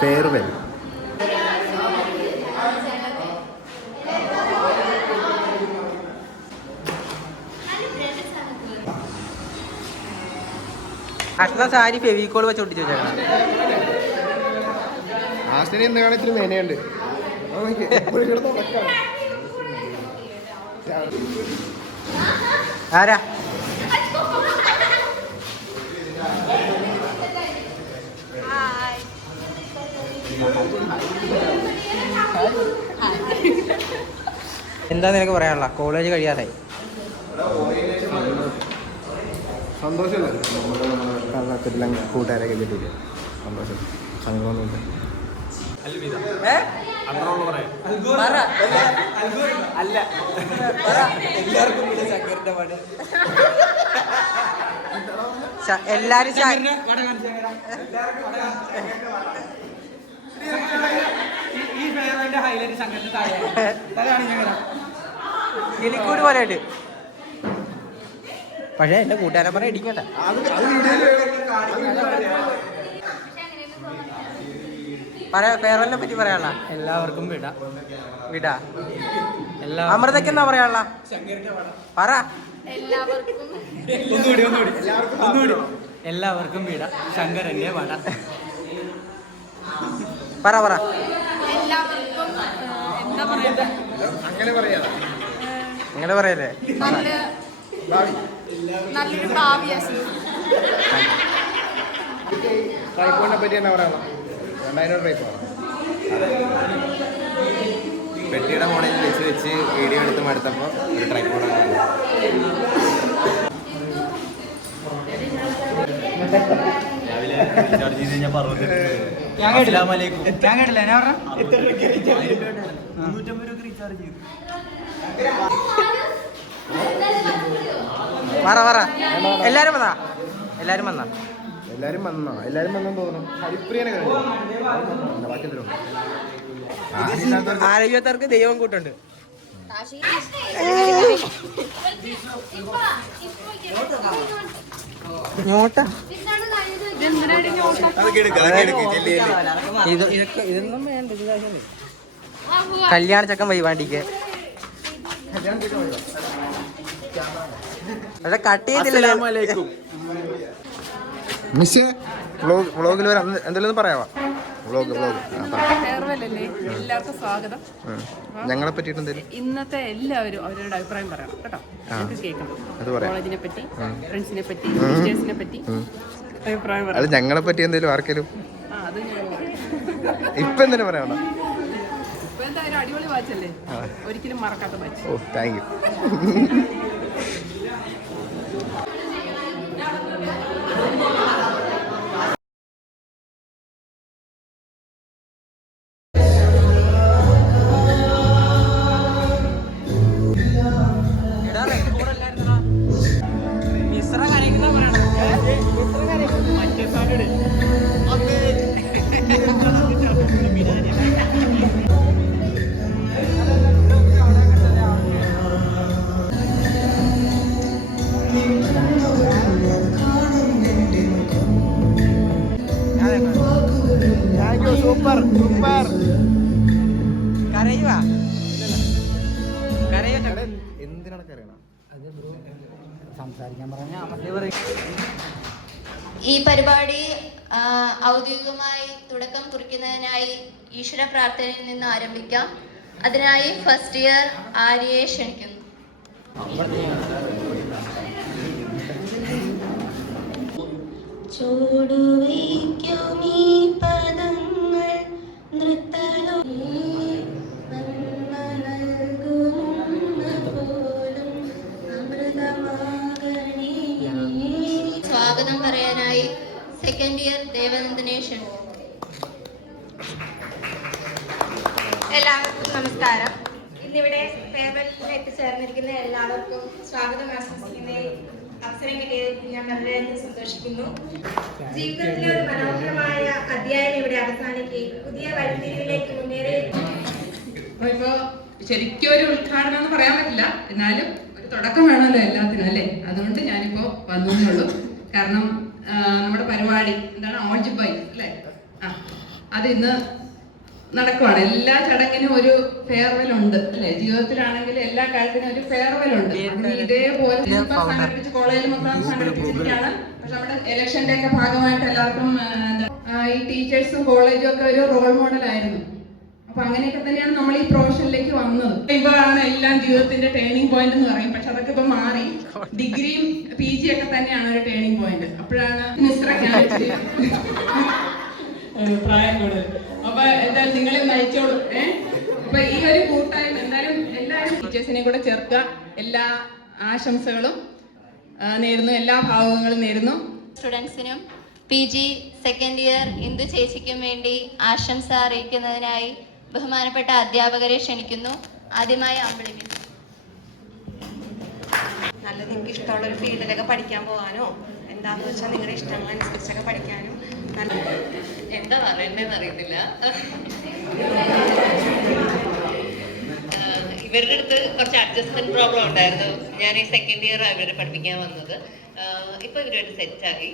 Farewell. Ashna sari Fevicol വെച്ച് ഒട്ടിച്ച് വെച്ചേക്കണം. ആഷ്ണി എന്ത് കാണത്തിലും മേനയുണ്ട്. ആരാ എന്താ നിനക്ക് പറയാനുള്ള? കോളേജ് കഴിയാതായി. സന്തോഷമല്ല കൂട്ടുകാരൊക്കെ കിട്ടിയില്ല. സന്തോഷം സങ്കടമൊന്നുമില്ല. എല്ലാരും കിളിക്കൂട് പോലെ ആയിട്ട്. പക്ഷെ എന്റെ കൂട്ടുകാരെ പറഞ്ഞ ഇടിക്കട്ടെ. പറയാ ഫെയർവെല്ലിനെ പറ്റി പറയാനുള്ള എല്ലാവർക്കും വിടാ. അമൃതയ്ക്ക് എന്താ പറയാനുള്ള? പറ. എല്ലാവർക്കും വിടാ. ശങ്കരന്റെ വട. പറ പറ. അങ്ങനെ പറയല്ലേ? ട്രൈപ്പോഡിനെ പറ്റി എന്നാ പറയാ? 2000 ട്രൈപ്പോഡ് പെട്ടിയുടെ മോഡലിൽ വെച്ച് വീഡിയോ എടുത്ത് മടുത്തപ്പോൾ ഒരു ട്രൈപ്പോഡാണ്. രാവിലെ റീചാർജ് ചെയ്ത് കഴിഞ്ഞാൽ 350 രൂപ റീചാർജ് ചെയ്തു. പറ പറ. എല്ലാരും വന്നാ? എല്ലാരും വന്നെന്ന് തോന്നുന്നു. ഹരിപ്രിയനെ ആരോഗ്യക്കാർക്ക് ദൈവം കൂട്ടുണ്ട്. ഇതൊന്നും വേണ്ട. കല്യാണ ചക്കൻ വൈവാണ്ടിക്ക് കട്ട് ചെയ്തില്ലല്ലോ. മിസ്സേ വ്ളോഗിൽ വരാം. എന്തെങ്കിലും പറയാവാ? വ്ളോഗ് എല്ലാവർക്കും സ്വാഗതം. ഞങ്ങളെ പറ്റിയിട്ട് എന്തെങ്കിലും ഇന്നത്തെ എല്ലാവരും അവരുടെ അഭിപ്രായം പറയണം കേട്ടോ. കേൾക്കണം. കോളേജിനെ പറ്റി, ഫ്രണ്ട്സിനെ പറ്റി, ടീച്ചേഴ്സിനെ പറ്റി അഭിപ്രായം പറയാം. അത് ഞങ്ങളെ പറ്റി എന്തെങ്കിലും ആർക്കെങ്കിലും ഇപ്പൊ എന്തിനാ പറയണം? ഇപ്പൊ എന്തായാലും അടിപൊളി വാച്ചല്ലേ, ഒരിക്കലും മറക്കാത്ത watch. Oh thank you. Super super. എന്തിനാണ് കരയണ? സംസാരിക്കാൻ പറഞ്ഞ ഈ പരിപാടി ഔദ്യോഗികമായി തുടക്കം കുറിക്കുന്നതിനായി ഈശ്വര പ്രാർത്ഥനയിൽ നിന്ന് ആരംഭിക്കാം. അതിനായി ഫസ്റ്റ് ഇയർ ആര്യയെ ക്ഷണിക്കുന്നു. ചൂടുവയ്ക്കുമീ പദങ്ങൾ സ്വാഗതം പറയാനായി സെക്കൻഡ് ഇയർ ദേവനന്ദനേഷൻ. എല്ലാവർക്കും നമസ്കാരം. ഇന്നിവിടെ ഫെയർവെല്ലിൽ എത്തിച്ചേർന്നിരിക്കുന്ന എല്ലാവർക്കും സ്വാഗതം ആശംസിക്കുന്ന അവസരം കിട്ടിയതിൽ ഞാൻ വളരെയധികം സന്തോഷിക്കുന്നു. ജീവിതത്തിലെ ഒരു മനോഹരമായ അധ്യായം ഇവിടെ അവസാനിക്കുകയും പുതിയ വഴിത്തിരിവിലേക്ക് മുന്നേറി. ഇപ്പോ ശരിക്കും ഒരു ഉദ്ഘാടനം എന്ന് പറയാൻ പറ്റില്ല, എന്നാലും ഒരു തുടക്കം വേണമല്ലോ എല്ലാത്തിനും അല്ലേ. അതുകൊണ്ട് ഞാനിപ്പോ വന്നുള്ളൂ. കാരണം നമ്മുടെ പരിപാടി എന്താണ്, ഓൾജിബൈ അല്ലേ? അത് ഇന്ന് നടക്കുവാണ്. എല്ലാ ചടങ്ങിനും ഒരു ഫെയർവെൽ ഉണ്ട് അല്ലെ? ജീവിതത്തിലാണെങ്കിൽ എല്ലാ കാര്യത്തിനും ഒരു ഫെയർവെൽ ഉണ്ട്. ഇതേപോലെ സംഘടിപ്പിച്ച് കോളേജിൽ മൊത്തം സംഘടിപ്പിച്ചിരിക്കുകയാണ്. പക്ഷെ നമ്മുടെ ഇലക്ഷന്റെ ഒക്കെ ഭാഗമായിട്ട് എല്ലാവർക്കും ഈ ടീച്ചേഴ്സും കോളേജും ഒക്കെ ഒരു റോൾ മോഡൽ ആയിരുന്നു. അപ്പൊ അങ്ങനെയൊക്കെ തന്നെയാണ് നമ്മൾ ഈ പ്രൊഫഷനിലേക്ക് വന്നത്. ഇപ്പോഴാണ് എല്ലാം ജീവിതത്തിന്റെ ടേണിംഗ് പോയിന്റ് എന്ന് പറയും. പക്ഷെ അതൊക്കെ ഇപ്പൊ മാറി. ഡിഗ്രിയും PG ഒക്കെ തന്നെയാണ് ഒരു ടേണിംഗ് പോയിന്റ്. അപ്പോഴാണ് പ്രായം കൂടുതൽ. അപ്പൊ എന്തായാലും നിങ്ങളെ നയിച്ചോളൂ. അപ്പൊ ഈ ഒരു കൂട്ടായ്മ എന്തായാലും എല്ലാവരും ടീച്ചേഴ്സിനെയും കൂടെ ചേർക്കുക. എല്ലാ ആശംസകളും നേരുന്നു, എല്ലാ ഭാവങ്ങളും നേരുന്നു. സ്റ്റുഡൻസിനും PG സെക്കൻഡ് ഇയർ ഇന്ദു ചേച്ചിക്കും വേണ്ടി ആശംസ അറിയിക്കുന്നതിനായി ബഹുമാനപ്പെട്ട അധ്യാപകരെ ക്ഷണിക്കുന്നു. ആദ്യമായി അമ്പിളിക്കുന്നു. നല്ല നിങ്ങൾക്ക് ഇഷ്ടമുള്ളൊരു ഫീൽഡിലൊക്കെ പഠിക്കാൻ പോകാനോ എന്താണെന്ന് വെച്ചാൽ നിങ്ങളുടെ ഇഷ്ടങ്ങളനുസരിച്ചൊക്കെ പഠിക്കാനും നല്ല എന്താ പറയണ്ടെന്ന് അറിയത്തില്ല. ഇവരുടെ അടുത്ത് കുറച്ച് അഡ്ജസ്റ്റ്മെന്റ് പ്രോബ്ലം ഉണ്ടായിരുന്നു. ഞാൻ ഈ സെക്കൻഡ് ഇയർ ഇവരെ പഠിപ്പിക്കാൻ വന്നത്. ഇപ്പൊ ഇവരൊരു സെറ്റായി.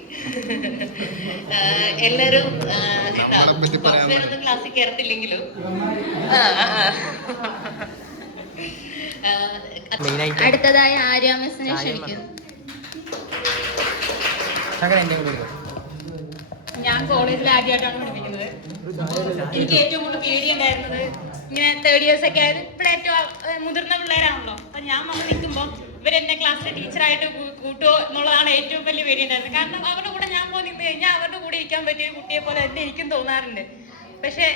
എല്ലാരും എന്താ കുറച്ചുപേരൊന്നും ക്ലാസ്സിൽ കയറത്തില്ലെങ്കിലും അടുത്തതായി ആര്യ മിസ്സിനെ ക്ഷണിക്കുന്നു. ഞാൻ കോളേജിൽ ആദ്യമായിട്ടാണ് പഠിപ്പിക്കുന്നത്. എനിക്ക് ഏറ്റവും കൂടുതൽ പേടി ഉണ്ടായിരുന്നത് ഇങ്ങനെ തേർഡ് ഇയേഴ്സ് ഒക്കെ ആയത്. ഇപ്പോൾ ഏറ്റവും മുതിർന്ന പിള്ളേരാണല്ലോ. അപ്പൊ ഞാൻ വന്ന് നിൽക്കുമ്പോൾ ഇവരെന്നെ ക്ലാസ്സിലെ ടീച്ചറായിട്ട് കൂട്ടുമോ എന്നുള്ളതാണ് ഏറ്റവും വലിയ പേടി ഉണ്ടായിരുന്നത്. കാരണം അവരുടെ കൂടെ ഞാൻ പോയി നിന്ന് കഴിഞ്ഞാൽ അവരുടെ കൂടെ ഇരിക്കാൻ പറ്റിയ ഒരു കുട്ടിയെ പോലെ തന്നെ എനിക്കും തോന്നാറുണ്ട്. പക്ഷെ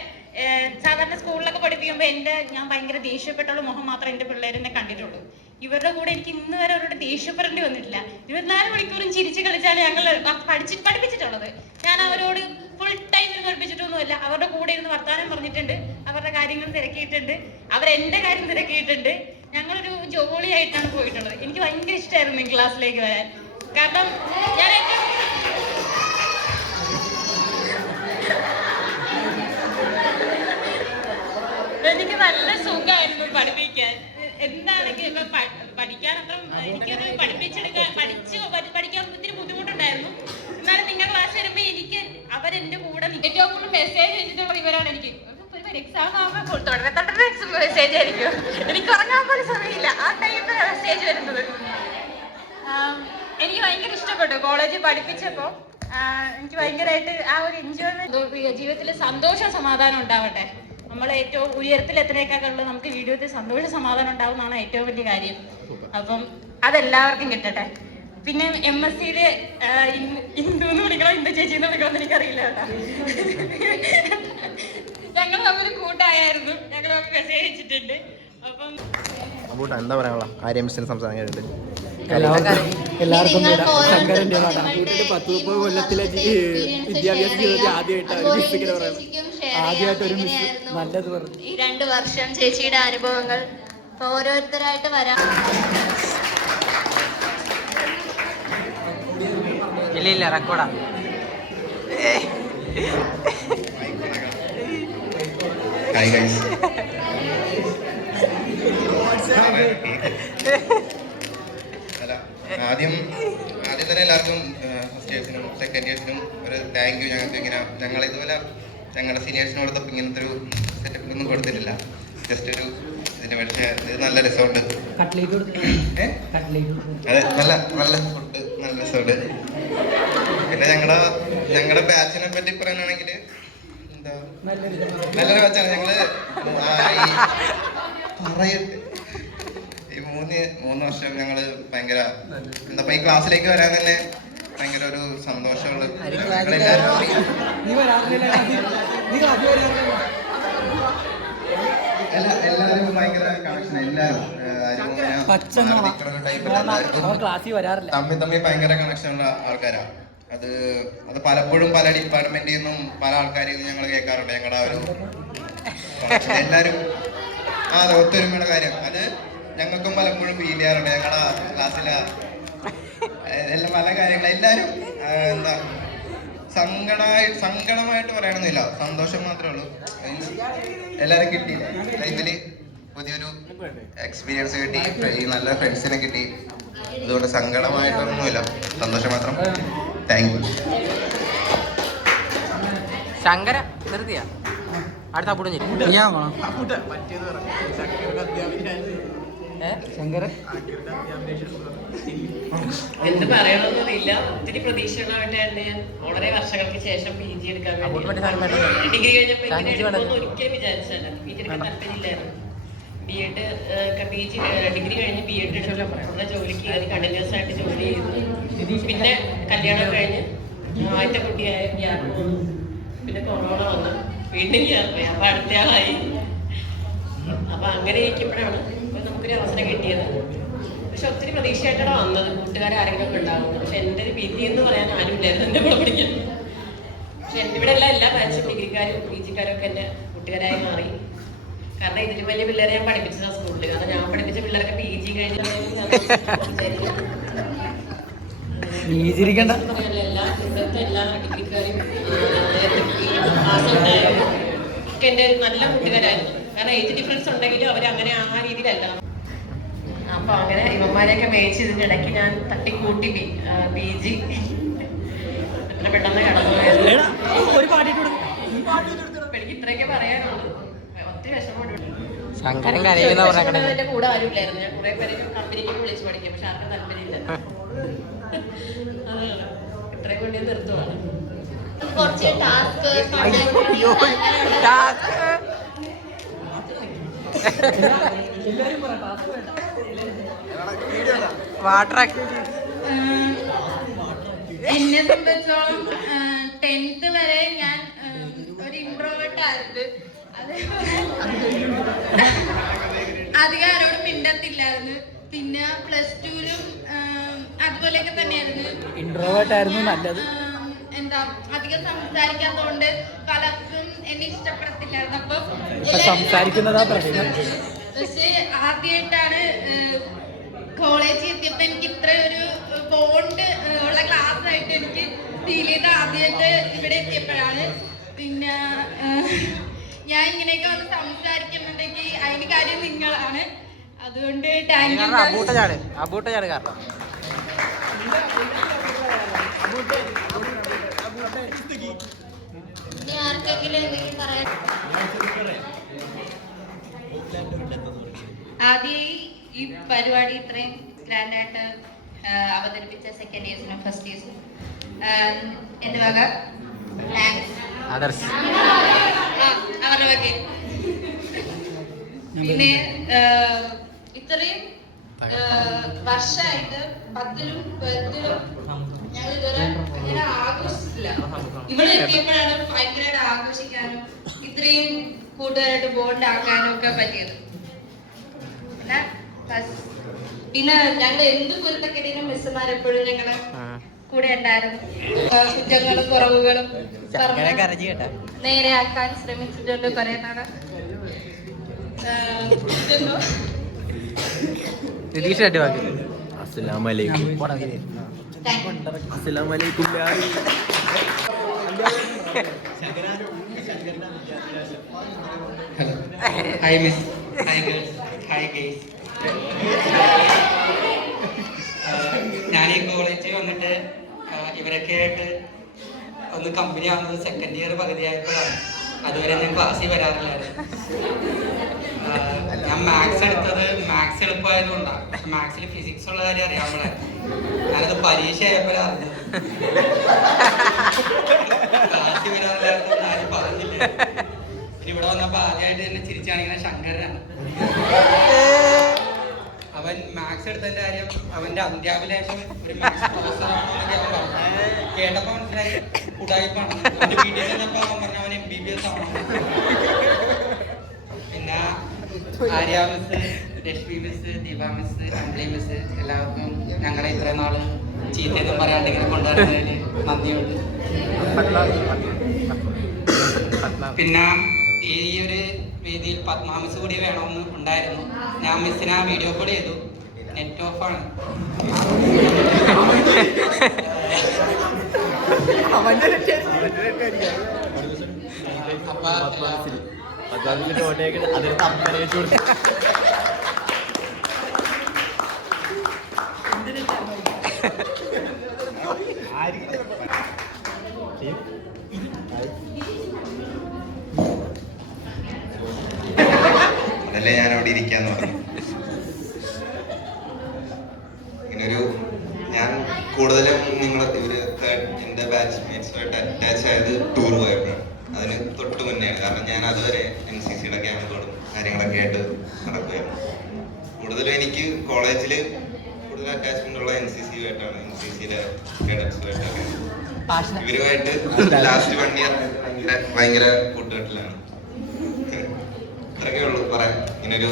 സാധാരണ സ്കൂളിലൊക്കെ പഠിപ്പിക്കുമ്പോൾ ഞാൻ ഭയങ്കര ദേഷ്യപ്പെട്ടുള്ള മുഖം മാത്രമേ എൻ്റെ പിള്ളേരെന്നെ കണ്ടിട്ടുള്ളൂ. ഇവരുടെ കൂടെ എനിക്ക് ഇന്ന് വരെ അവരോട് ദേഷ്യപ്പെടേണ്ടി വന്നിട്ടില്ല. 24 മണിക്കൂറും ചിരിച്ച് കളിച്ചാണ് ഞങ്ങൾ പഠിപ്പിച്ചിട്ടുള്ളത്. ഞാൻ അവരോട് ഫുൾ ടൈം ഇരുന്ന് പഠിപ്പിച്ചിട്ടൊന്നുമില്ല. അവരുടെ കൂടെ ഇരുന്ന് വർത്താനം പറഞ്ഞിട്ടുണ്ട്, അവരുടെ കാര്യങ്ങൾ തിരക്കിയിട്ടുണ്ട്, അവരെന്റെ കാര്യം തിരക്കിയിട്ടുണ്ട്. ഞങ്ങളൊരു ജോളിയായിട്ടാണ് പോയിട്ടുള്ളത്. എനിക്ക് ഭയങ്കര ഇഷ്ടമായിരുന്നു ഈ ക്ലാസ്സിലേക്ക് വരാൻ. കാരണം ഞാൻ എനിക്ക് നല്ല സുഖമായിരുന്നു പഠിപ്പിക്കാൻ. എന്താണെങ്കിലും പഠിക്കാൻ അത്ര എനിക്കത് പഠിക്കാൻ ഒത്തിരി ബുദ്ധിമുട്ടുണ്ടായിരുന്നു. എന്നാലും നിങ്ങളുടെ ക്ലാസ് വരുമ്പോൾ എനിക്ക് അവരെന്റെ കൂടെ ഏറ്റവും കൂടുതൽ മെസ്സേജ് വെച്ചിട്ടുള്ള ഇവരാണ്. എനിക്ക് എക്സാം ആകുമ്പോൾ മെസ്സേജ് ആയിരിക്കും. എനിക്ക് ഉറങ്ങാൻ പോലും സമയമില്ല ആ ടൈമിൽ മെസ്സേജ് വരുന്നത്. എനിക്ക് ഭയങ്കര ഇഷ്ടപ്പെട്ടു കോളേജിൽ പഠിപ്പിച്ചപ്പോൾ. എനിക്ക് ഭയങ്കരമായിട്ട് ആ ഒരു എൻജോയ്മെന്റ്, ജീവിതത്തിൽ സന്തോഷം സമാധാനം ഉണ്ടാവട്ടെ. നമ്മൾ ഏറ്റവും ഉയരത്തിലെത്തിനേക്കാളുള്ള നമുക്ക് ജീവിതത്തിൽ സന്തോഷ സമാധാനം ഉണ്ടാവുന്നതാണ് ഏറ്റവും വലിയ കാര്യം. അപ്പം അതെല്ലാവർക്കും കിട്ടട്ടെ. പിന്നെ MSc-യില് ഇന്ദു എന്ന് വിളിക്കണോ ഇന്ദു ചേച്ചി എന്ന് വിളിക്കണോ എന്ന് എനിക്കറിയില്ല കേട്ടോ. ഞങ്ങൾ തമ്മിൽ കൂട്ടായിരുന്നു. ഞങ്ങൾ തമ്മിൽ മെസ്സേജ് അയച്ചിട്ടുണ്ട്. അപ്പം എന്താ പറയാനുള്ള ആര്യ മിസ്സിന് സംസാരിക്കാനുണ്ട്. എല്ലാവർക്കും 10-30 കൊല്ലത്തിലെ വിദ്യാഭ്യാസ ജീവിതത്തിൽ ആദ്യമായിട്ട് ഒരു മിസ് നല്ലത് പറഞ്ഞു. ഈ 2 വർഷം ചേച്ചിയുടെ അനുഭവങ്ങൾ ഓരോരുത്തരായിട്ട് വരാം. ഇല്ല റെക്കോർഡാ. ആദ്യം തന്നെ എല്ലാവർക്കും ഫസ്റ്റ് ഇയേഴ്സിനും സെക്കൻഡ് ഇയേഴ്സിനും ഒരു താങ്ക് യു. ഞങ്ങൾക്ക് ഇങ്ങനെ ഞങ്ങൾ ഇതുപോലെ ഞങ്ങളുടെ സീനിയേഴ്സിനോടൊപ്പം ഇങ്ങനത്തെ ഒരു സെറ്റപ്പിലൊന്നും കൊടുത്തിട്ടില്ല. ജസ്റ്റ് ഒരു ഇതിന് പക്ഷേ ഇത് നല്ല രസമുണ്ട്. അതെ, നല്ല നല്ല ഫുഡ്, നല്ല രസമുണ്ട്. പിന്നെ ഞങ്ങളുടെ ബാച്ചിനെ പറ്റി പറയാനാണെങ്കിൽ എന്താ നല്ലൊരു ബാച്ചാണ്. ഞങ്ങള് പറയട്ടെ, ഈ മൂന്ന് വർഷം ഞങ്ങള് ഭയങ്കര എന്താ ഈ ക്ലാസ്സിലേക്ക് വരാൻ തന്നെ ഭയങ്കര ഒരു സന്തോഷമുള്ള എല്ലാവരും ഭയങ്കര കണക്ഷൻ. എല്ലാവരും തമ്മിൽ ഭയങ്കര കണക്ഷനുള്ള ആൾക്കാരാണ്. അത് പലപ്പോഴും പല ഡിപ്പാർട്ട്മെന്റിൽ നിന്നും പല ആൾക്കാരിൽ നിന്നും ഞങ്ങൾ കേൾക്കാറുണ്ട്. ഞങ്ങളുടെ ആ ഒരു എല്ലാവരും ഒത്തൊരുമയുടെ കാര്യം അത് ഞങ്ങൾക്കും പലപ്പോഴും ഫീൽ ചെയ്യാറുണ്ട്. ഞങ്ങളുടെ ക്ലാസ്സിലെ എല്ലാം പല കാര്യങ്ങളും എല്ലാവരും എന്താ സങ്കടമായിട്ട് പറയണമെന്നില്ല, സന്തോഷം മാത്രമേ ഉള്ളൂ. എല്ലാവരും കിട്ടി ലൈഫില് പുതിയൊരു എക്സ്പീരിയൻസ് കിട്ടി, ഈ നല്ല ഫ്രണ്ട്സിനെ കിട്ടി. അതുകൊണ്ട് സങ്കടമായിട്ടൊന്നുമില്ല, സന്തോഷം മാത്രം. Thank you. ശങ്കര നിർത്തിയാ. അടുത്ത അപ്പൂട്ടൻ ശങ്കരൻ എന്ത് പറയണമെന്നറിയില്ല. ഒത്തിരി പ്രതീക്ഷകളായിട്ടായിരുന്നു ഞാൻ വളരെ വർഷങ്ങൾക്ക് ശേഷം PG എടുക്കാൻ വേണ്ടി. ഡിഗ്രി കഴിഞ്ഞപ്പോൾ ഇങ്ങനെ എടുക്കുമെന്ന് ഒരിക്കലും വിചാരിച്ചല്ല. PG എടുക്കാൻ താല്പര്യമില്ലായിരുന്നു. B.Ed PG ഡിഗ്രി കഴിഞ്ഞ് B.Ed എടുത്ത് അവിടെ ജോലിക്ക് കയറി കണ്ടിന്യൂസ് ആയിട്ട് ജോലി ചെയ്തു. പിന്നെ കല്യാണം കഴിഞ്ഞ് ആദ്യത്തെ കുട്ടിയായ ഗ്യാപ്പ് വന്നു. പിന്നെ കൊറോണ വന്നു, വീണ്ടും ഗ്യാപ്പ് പോയി. അപ്പൊ അടുത്ത ആളായി. അപ്പൊ അങ്ങനെ ഇരിക്കുമ്പോഴാണ് നമുക്കൊരു അവസരം കിട്ടിയത്. പക്ഷെ ഒത്തിരി പ്രതീക്ഷയായിട്ടാണ് വന്നത്. കൂട്ടുകാരെങ്കിലും ഒക്കെ ഉണ്ടാകുന്നത്. പക്ഷെ എൻ്റെ ഒരു PG എന്ന് പറയാൻ ആരും ഇല്ലായിരുന്നു എൻ്റെ കൂടെ പഠിക്കാൻ. പക്ഷെ എൻ്റെ ഇവിടെ എല്ലാ ബാച്ചും ഡിഗ്രിക്കാരും PGക്കാരും ഒക്കെ എൻ്റെ കൂട്ടുകാരായി മാറി. കാരണം ഇതിലും വലിയ പിള്ളേരെ ഞാൻ പഠിപ്പിച്ചതാണ് സ്കൂളിൽ. കാരണം ഞാൻ പഠിപ്പിച്ച പിള്ളേരൊക്കെ PG കഴിഞ്ഞ എല്ലാ ഡിഗ്രിക്കാരും ഒക്കെ എൻ്റെ നല്ല കൂട്ടുകാരായിരുന്നു. കാരണം ഏജ് ഡിഫറൻസ് ഉണ്ടെങ്കിലും അവരങ്ങനെ ആ രീതിയിലല്ല. അപ്പൊ അങ്ങനെ ഇവന്മാരെയൊക്കെ മേച്ച് ഇതിന്റെ ഇടയ്ക്ക് ഞാൻ തട്ടിക്കൂട്ടി PG എത്ര പെട്ടെന്ന് കടന്നു പോയത്. എനിക്ക് ഇത്രയൊക്കെ പറയാനുള്ളൂ. ഒത്തിരി വിഷമമുണ്ട്. എന്റെ കൂടെ ആരും ഇല്ലായിരുന്നു. ഞാൻ കുറെ പേരെ കമ്പനിക്ക് വിളിച്ച് പഠിക്കും. പക്ഷെ ആർക്കും താല്പര്യമില്ല. ഇത്രയും കൊണ്ട് നിർത്തുവാണ്. കുറച്ച് വാട്ടർ എന്നെ സംബന്ധിച്ചോളം 10th വരെ ഞാൻ ഒരു ഇൻട്രോവേർട്ട് ആയിരുന്നു. അധികം ആരോടും മിണ്ടത്തില്ലായിരുന്നു. പിന്നെ +2ലും അതുപോലെയൊക്കെ തന്നെയായിരുന്നു. ഇൻട്രോവേർട്ട് ആയിരുന്നു നല്ലത്. എന്താ അധികം സംസാരിക്കാത്തതുകൊണ്ട് പലർക്കും എന്നെ ഇഷ്ടപ്പെടത്തില്ലായിരുന്നു. അപ്പൊ സംസാരിക്കുന്നതാ പ്രശ്നം. പക്ഷെ ആദ്യമായിട്ടാണ് കോളേജിൽ എത്തിയപ്പോ എനിക്ക് ഇത്ര ഒരു ബോണ്ട് ഉള്ള ക്ലാസ് ആയിട്ട് എനിക്ക് ഫീൽ ചെയ്ത് ആദ്യമായിട്ട് ഇവിടെ എത്തിയപ്പോഴാണ്. പിന്നെ ഞാൻ ഇങ്ങനെയൊക്കെ വന്ന് സംസാരിക്കുന്നുണ്ടെങ്കിൽ അതിന് കാര്യം നിങ്ങളാണ്. അതുകൊണ്ട് താങ്ക് യു. കാരണം ഇനി ആർക്കെങ്കിലും എന്തെങ്കിലും പറയാൻ? ആദ്യമായി ഈ പരിപാടി ഇത്രയും ഗ്രാൻഡായിട്ട് അവതരിപ്പിച്ച സെക്കൻഡ് ഇയേഴ്സിനും ഫസ്റ്റ് ഇയേഴ്സിനും എൻ്റെ വക താങ്ക്സ്. അവരുടെ വക. പിന്നെ ഇത്രയും വർഷമായിട്ട് 10ലും 12ലും ഞങ്ങൾ ഇതുവരെ അങ്ങനെ ആഘോഷിച്ചില്ല. ഇവിടെ എത്തിയപ്പോഴാണ് ഭയങ്കരമായിട്ട് ആഘോഷിക്കാനും ഇത്രയും കൂട്ടുകാരായിട്ട് ബോണ്ട് ആക്കാനും ഒക്കെ പറ്റിയത്. പിന്നെ ഞങ്ങൾ എന്ത് പൊരുത്തക്കെട്ടിനും മിസ്സുമാരെപ്പോഴും ഞങ്ങളുടെ കൂടെ ഉണ്ടായിരുന്നു. കുറ്റങ്ങളും കുറവുകളും നേരെയാക്കാൻ ശ്രമിച്ചിട്ടുണ്ട് കുറെ നാള്. Hi miss, hi girls, hi guys. ഞാൻ ഈ കോളേജിൽ വന്നിട്ട് ഇവരൊക്കെ ആയിട്ട് ഒന്ന് കമ്പനി ആവുന്നത് സെക്കൻഡ് ഇയർ പകുതിയായപ്പോഴാണ്. അതുവരെ ഞാൻ ക്ലാസ്സിൽ വരാറില്ലായിരുന്നു. ഞാൻ മാത്സ് എടുത്തത് മാത്സ് എളുപ്പമായതുകൊണ്ടാണ്. പക്ഷെ മാത്സിൽ ഫിസിക്സ് ഉള്ള കാര്യം അറിയാവുമ്പോഴായിരുന്നു. ഞാനത് പരീക്ഷ ആയപ്പോഴാണ് അറിഞ്ഞത്. ക്ലാസ്സിൽ വരാറില്ലായിരുന്നു ഞാൻ പറഞ്ഞില്ല. ഇവിടെ വന്നപ്പോ ആദ്യമായിട്ട് എന്നെ ചിരിച്ചാണിങ്ങനെ ശങ്കരനാണ്. അവൻ മാത്സ് എടുത്തതിന്റെ കാര്യം അവന്റെ അന്ത്യാഭിലാഷം ഒരു മാത്സ് പ്രൊഫസറാണോ എന്നൊക്കെ അവൻ പറഞ്ഞു. കേട്ടപ്പോ മനസ്സിലായി ഉടായിപ്പാണ്. അവന്റെ വീട്ടിൽ ചെന്നപ്പോ അവൻ പറഞ്ഞു അവൻ MBBS ആണോ. പിന്നെ Arya miss, Rashmi miss, Deepa miss, Ambili miss എല്ലാവർക്കും ഞങ്ങളെ ഇത്രയും നാള് ചീത്തയൊന്നും പറയാണ്ട് ഇങ്ങനെ കൊണ്ടുവരുന്നതിന് നന്ദിയുണ്ട്. പിന്നെ ഈ ഒരു വേദിയിൽ പത്മാ മിസ് കൂടി വേണമെന്ന് ഉണ്ടായിരുന്നു. ഞാൻ മിസ്സിനെ വീഡിയോ കോൾ ചെയ്തു. നെറ്റ് ഓഫാണ്. അല്ലേ ഞാൻ അവിടെ ഇരിക്കാന്ന് പറഞ്ഞു. ഇങ്ങനൊരു ഞാൻ കൂടുതലും എൻ്റെ ബാച്ച്മേറ്റ്സുമായിട്ട് അറ്റാച്ച് ആയത് ടൂർ പോയപ്പോഴാണ്. അതിന് തൊട്ട് മുന്നെയാണ്. കാരണം ഞാൻ അതുവരെ NCCയുടെ ക്യാമ്പുകളും കാര്യങ്ങളൊക്കെ ആയിട്ട് നടക്കുകയായിരുന്നു. കൂടുതലും എനിക്ക് കോളേജിൽ കൂടുതൽ അറ്റാച്ച്മെന്റ് ഉള്ള NCCയുമായിട്ടാണ്. NCCയിലെ കേഡറ്റ്സുമായിട്ടൊക്കെ ഇവരുമായിട്ട് ലാസ്റ്റ് 1 ഇയർ ഭയങ്കര കൂട്ടുകെട്ടിലാണ്. ഇത്രയൊക്കെ ഉള്ളൂ പറയാൻ. ഇങ്ങനൊരു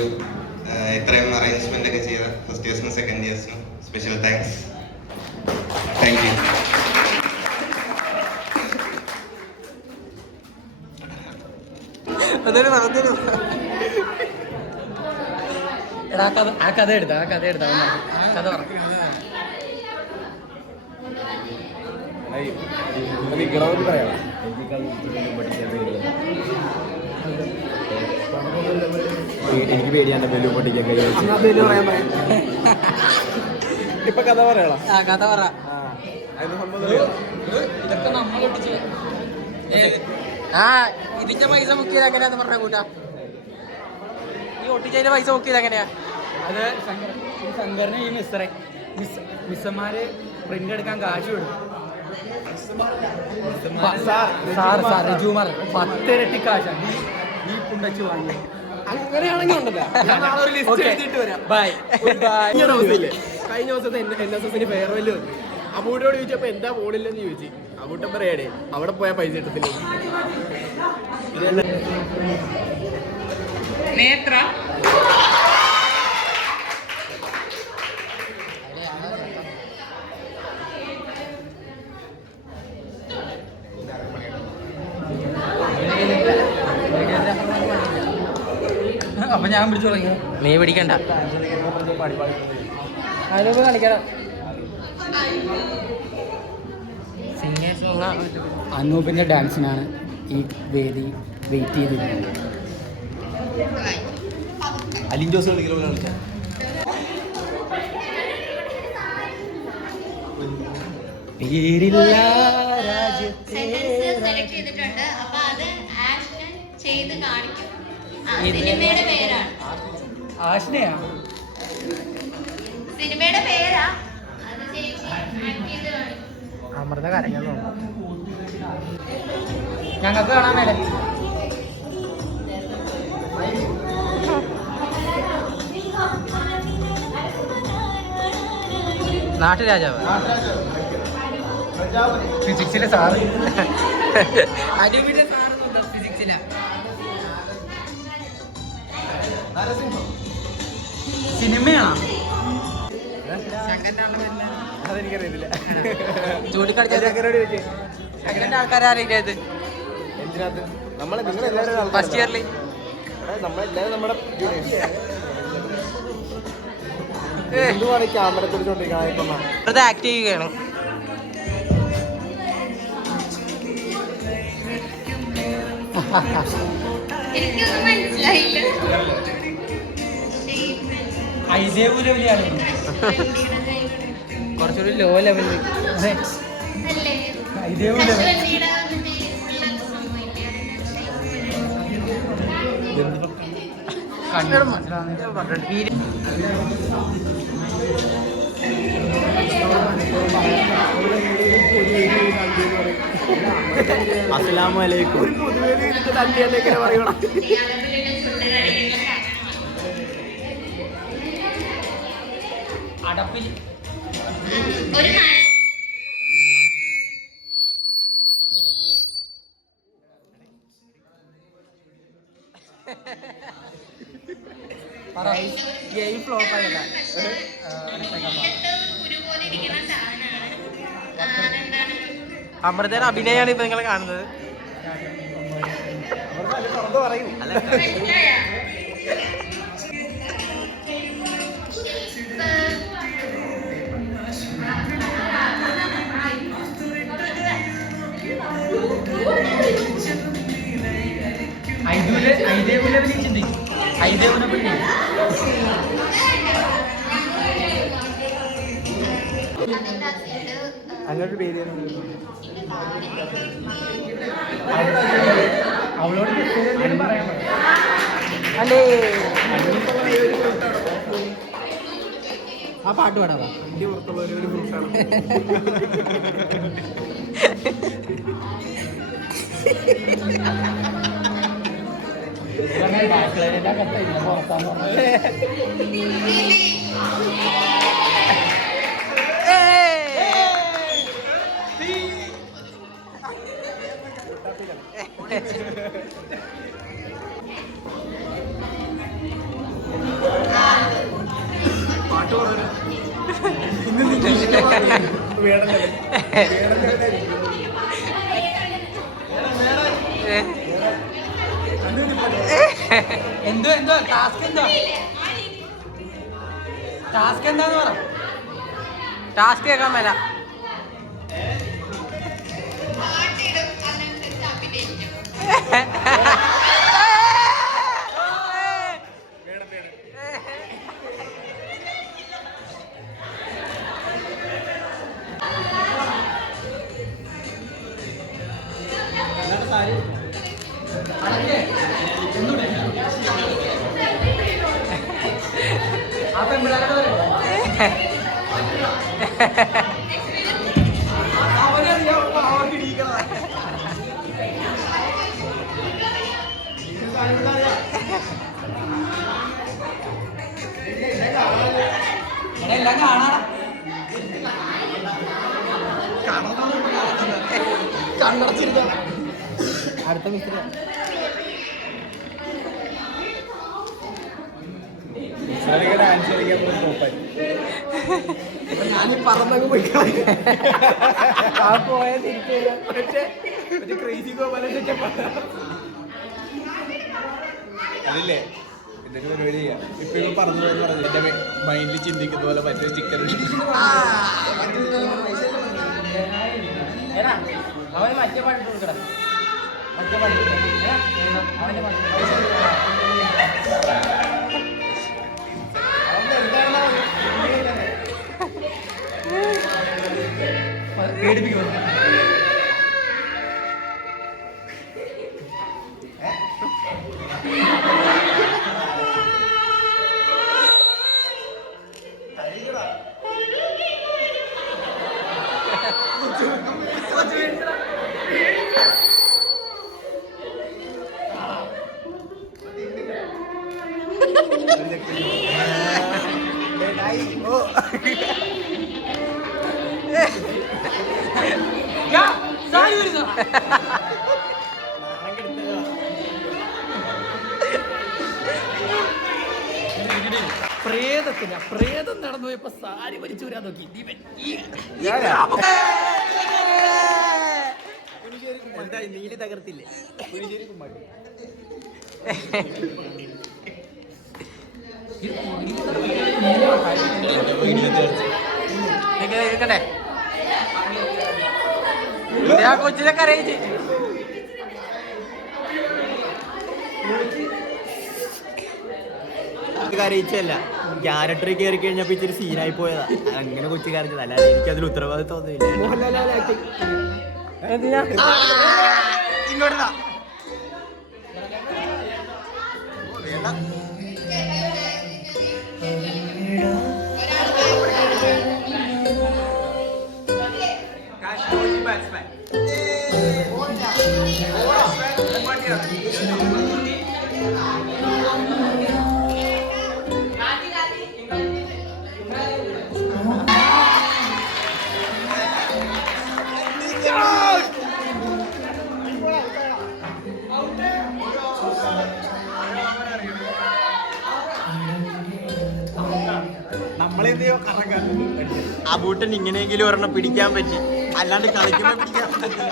ഇത്രയും അറേഞ്ച്മെന്റ് ഒക്കെ ചെയ്ത ഫസ്റ്റ് ഇയേഴ്സിനും സെക്കൻഡ് ഇയേഴ്സിനും സ്പെഷ്യൽ താങ്ക്സ്. Thank you. ആ കഥ എടുത്താ കഥ പറ. എനിക്ക് പേടിയാണ് ബലൂൺ പൊട്ടിക്കാൻ ഇപ്പൊ കഥ പറയാ. കഥ പറ. ഇതൊക്കെ നമ്മൾ ഒട്ടിച്ച് ഇതിന്റെ പൈസ ബുക്ക് ചെയ്ത് എങ്ങനെയാന്ന് പറഞ്ഞ കൂട്ടാ. ഈ ഒട്ടിച്ചതിന്റെ പൈസ ബുക്ക് ചെയ്ത് എങ്ങനെയാ? അത് ശങ്കറിന് ഈ മിസ്സന്മാര് പ്രിന്റ് എടുക്കാൻ കാശ് കൊടുക്കും. സാർ രജുമാർ 10 ഇരട്ടി കാശാണ് ഈ പുണ്ടച്ച് വാങ്ങി. അങ്ങനെയാണെങ്കിൽ ഉണ്ടല്ലോ ബൈ. കഴിഞ്ഞ ദിവസത്തെ NSSന് ഫെയർവെല് വന്നു. അബൂട്ടോട് ചോദിച്ചപ്പോ എന്താ പോണില്ലെന്ന് ചോദിച്ചു. അബൂട്ടൻ പറയാടേ അവിടെ പോയാൽ പൈസ കിട്ടത്തില്ല. നേത്ര അപ്പൊ ഞാൻ പിടിച്ചു തുടങ്ങി. നീ പിടിക്കണ്ട. അതിലൊക്കെ കളിക്കണം. അനൂപിന്റെ ഡാൻസിനാണ് ഈ വേദി വെയിറ്റ് ചെയ്തിരുന്നത്. അലിൻ ജോസ് കളിക്കാൻ പേരില്ല സെന്റൻസ് സെലക്ട് ചെയ്തിട്ടുണ്ട്. അപ്പൊ അത് ആക്ഷൻ ചെയ്ത് കാണിക്കും. സിനിമയുടെ പേരാണ്. ആശ്നയാ സിനിമയുടെ പേരാ അത് ചേച്ചി ആക്ട് ചെയ്ത് കാണിക്കും. അമൃത കരഞ്ഞു. ഞങ്ങൾക്ക് കാണാൻ മേലെ. നാട്ടുരാജാവ് ഫിസിക്സിലെ സാറ്. അനൂപിന്റെ സാറ് ഫിസിക്സിലാ. സിനിമയാണോ? അതെനിക്കറിയത്തില്ല. ചൂണ്ടിക്കളിച്ച ശങ്കരന്റെ ആൾക്കാരാരെങ്കിലും എന്തിനകത്ത് നിങ്ങളെല്ലാവരും ഫസ്റ്റ് ഇയറിൽ നമ്മളെല്ലാവരും നമ്മുടെ എന്തുവാണ് ഈ ക്യാമറ പിടിച്ചോണ്ടിരിക്കണം. അത് ആക്ട് ചെയ്യുകയാണ്. എനിക്കൊന്നും മനസ്സിലായില്ല. ഐദേവൂലവിളിയാണ്. കുറച്ചുകൂടി ലോ ലെവലിൽ. അല്ലേ ഐദേവൂലവി ഹസ്ബൻഡിയുടെ ഉള്ള സംഭവമില്ലേ? അസ്സലാമലൈക്കും. പറയണം. അടപ്പിൽ ഒരു ഗെയിം ഫ്ലോപ്പ് ആയില്ല. കുരുപോലെ ഇരിക്കുന്ന സാധനമാണ്. അതെന്താണ്? അമൃതയുടെ അഭിനയമാണ് ഇപ്പൊ നിങ്ങൾ കാണുന്നത്. മനസ്സിലായോ? ഐദേവൂലവിനെ ചിന്തിക്കും. ഐദേവൂനെ പറ്റി അങ്ങനൊരു പേര് അവളോട് പറയാൻ അല്ലേ ആ പാട്ട് പാടാം. ഇന്ത്യ പുറത്തുള്ളവർ ഒരു ഗ്രൂപ്പാണ്. എന്തോ ടാസ്ക് എന്താന്ന് പറ. ടാസ്ക് കേൾക്കാൻ മേല. എല്ലാം കാണാ കണ്ണടച്ചിരുന്ന അടുത്ത മിസ്ത്രി ഞാൻ പറന്നങ്ങ് പോയി പോയ തിരിച്ചു പക്ഷേ ക്രേസി ഗോപാലൻ അതില്ലേ ഇതൊരു പരിപാടി ചെയ്യാം. ഇപ്പൊ ഇവ പറഞ്ഞു എന്റെ മൈൻഡിൽ ചിന്തിക്കുന്ന പോലെ മറ്റൊരു ചിക്കൻ അവന് മറ്റേ പാട്ട് കൊടുക്കണം. മറ്റേ പാട്ട് അവന്റെ പാട്ട് പേടിപ്പിക്കുന്നു. പ്രേതം നടന്നു പോയപ്പോ സാരി വലിച്ചു വരാൻ നോക്കി. നീല് തകർത്തില്ലേ? ഇരിക്കണ്ടേ കൊച്ചിനെ കരയിച്ച് കരയിച്ചല്ല, ക്യാരക്ടറിൽ കയറി കഴിഞ്ഞപ്പോ ഇച്ചിരി സീനായി പോയതാ. അങ്ങനെ കൊച്ചു കരഞ്ഞത്, അല്ലാതെ എനിക്കതിൽ ഉത്തരവാദിത്വം ഒന്നുമില്ല. ഇങ്ങോട്ടാ ആ ബൂട്ടൻ ഇങ്ങനെയെങ്കിലും ഒരെണ്ണം പിടിക്കാൻ പറ്റി, അല്ലാണ്ട് കളിക്കുമ്പോ പിടിക്കാൻ പറ്റില്ല.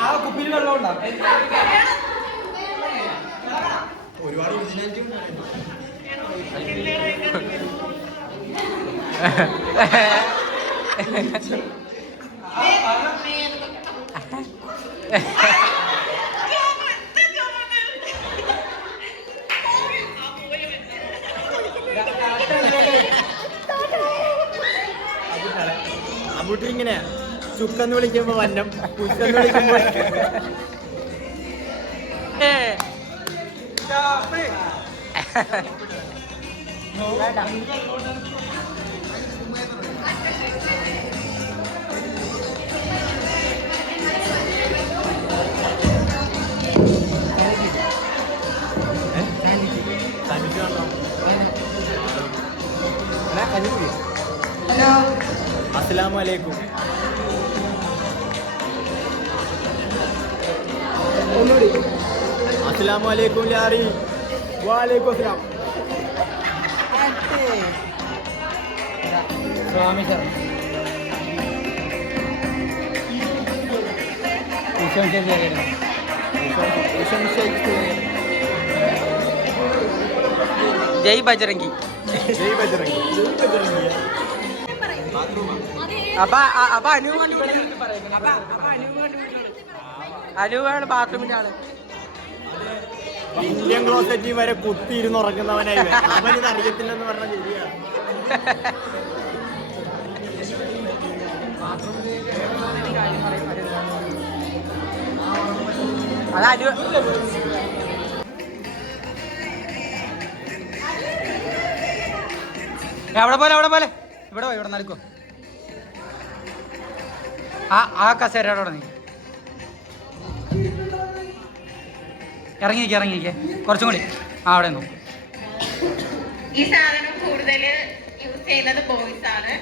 ആ കുപ്പിയിൽ വെള്ളം ഉണ്ടാവും. അമ്മൂട്ടി ഇങ്ങനെ ചുക്കെന്ന് വിളിക്കുമ്പോ വന്നം, കുച്ചെന്ന് വിളിക്കുമ്പോ അസ്സലാമു അലൈക്കും. അസ്സലാമു അലൈക്കും ലാറി. വാലൈക്കും അസ്സലാം. സ്വാമി ശരണം. ജയ് ബജറംഗി. ജയ് ബജറംഗി. അപ്പൊ അനുവാണ് ബാത്റൂമിന്റെ ആള്. ഇന്ത്യൻ ക്ലോസറ്റിൽ വരെ കുത്തിയിരുന്ന് ഉറങ്ങുന്നവനായി അവനിത് അറിയത്തില്ലെന്ന് പറഞ്ഞ ശരിയാണ്. അത് അനു അവിടെ പോലെ ഇവിടെ പോയി ഇവിടെ നടക്കോ. ആ കസേരയോടെ നീ ഇറങ്ങിയിരിക്കെ കുറച്ചും കൂടി അവിടെ നിന്നു. ഈ സാധനം കൂടുതൽ യൂസ് ചെയ്യുന്നത് ബോയ്സ് ആണ്.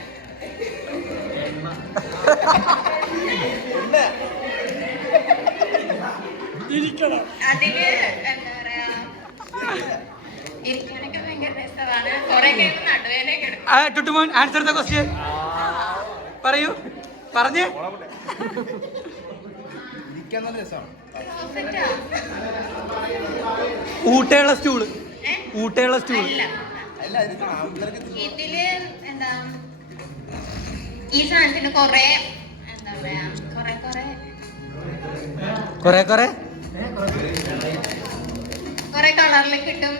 അതില് എന്താ പറയാ, ഇരിക്കാനൊക്കെ ഭയങ്കര രസമാണ്. കുറെ കഴിയുമ്പോൾ നടുവേനൊക്കെ എടുക്കും. ടുട്ടുമോൻ ആൻസർ ദ ക്വസ്റ്റ്യൻ പറയൂ. പറഞ്ഞേ. ഊട്ടയുള്ള സ്റ്റൂള്. അല്ല, ഇതില് എന്താ ഈ സാധനത്തിന് കൊറേ എന്താ പറയാ കൊറേ കളറിൽ കിട്ടും.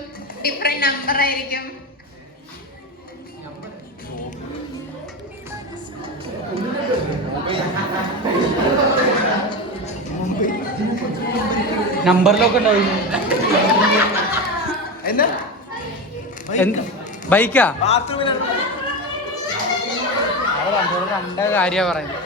ഡിഫറെന്റ് നമ്പർ ആയിരിക്കും. നമ്പറിലൊക്കെ ഉണ്ടാവും. ബൈക്കാ കണ്ട കാര്യ പറയുന്നത്.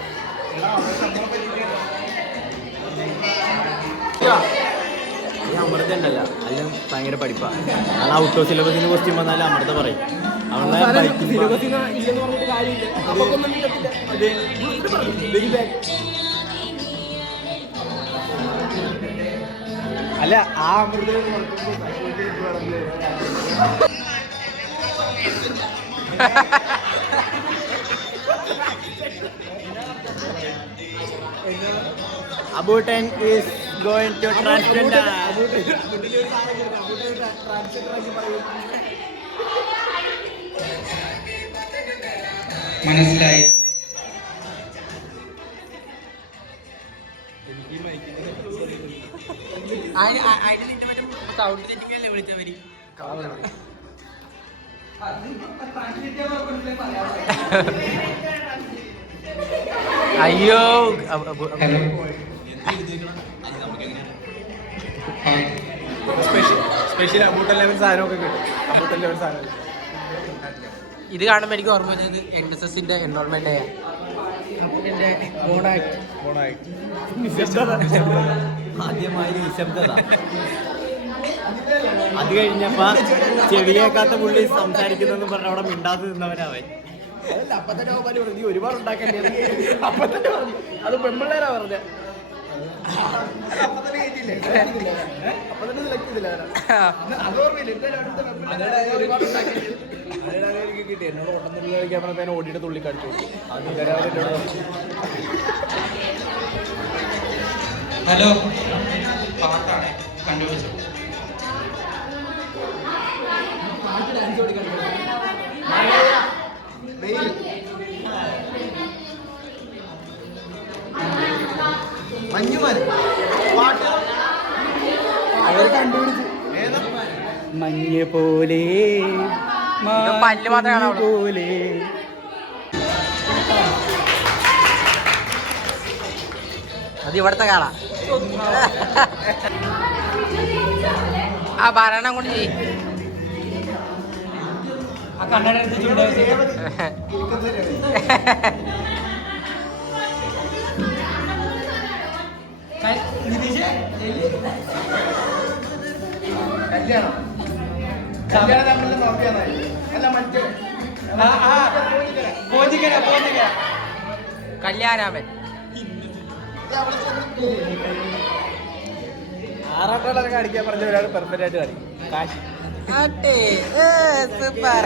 ഈ അമൃത ഉണ്ടല്ല അല്ല ഭയങ്കര പഠിപ്പാ. കാരണം ഔട്ട് ഓഫ് സിലബസിന് ക്വസ്റ്റ്യൻ വന്നാലും അമൃത പറയും. അല്ല ആ Amrita Abutan is going to transgender. മനസ്സിലായി. അയ്യോ സ്പെഷ്യൽ അബൂട്ടൻ ലെവൽ സാധനമൊക്കെ കിട്ടും. അബൂട്ടൻ ലെവൽ സാധനം ഇത് കാണുമ്പോൾ എനിക്ക് ഓർമ്മ വരുന്നത് NSSന്റെ എൻറോൾമെന്റ് ആദ്യമായി നിശബ്ദത. അത് കഴിഞ്ഞപ്പോ ചെവി കേൾക്കാത്ത പുള്ളി സംസാരിക്കുന്നെന്ന് പറഞ്ഞ അവിടെ മിണ്ടാതെ നിന്നവനവൻ. അപ്പൊ തന്നെ പറഞ്ഞു ഒരുപാട് ഉണ്ടാക്കണ്ടേ. അപ്പൊ തന്നെ പറഞ്ഞു അത് പെൺപിള്ളേരാ പറഞ്ഞ. അപ്പൊ തന്നെ കേട്ടില്ലേ, അപ്പൊ തന്നെ സെലക്ട് ചെയ്തില്ല. ഒരുപാട് എനിക്ക് കിട്ടി. എന്നോട് ഓട്ടം തുള്ളി കളിക്കാൻ പറഞ്ഞ ഓടിയിട്ട് തുള്ളി കളിച്ചു. അത് ഹലോ, പാട്ടാണ് കണ്ടുപിടിച്ചത്. മഞ്ഞ പോലെ പല്ല് മാത്രമേ കാണാവുള്ളൂ. പോലെ അത് ഇവിടത്തെ കാണാം. ആ ഭരണം കൊണ്ട് ചെയ്യും. ആ കണ്ണട എടുത്ത് ചൂടായി കല്യാണാമൻ ആറാട്ടോടൊക്കെ അടിക്കാൻ പറഞ്ഞ ഒരാൾ പെർഫെക്റ്റ് ആയിട്ട് കളിക്കും. കാശ് സൂപ്പർ.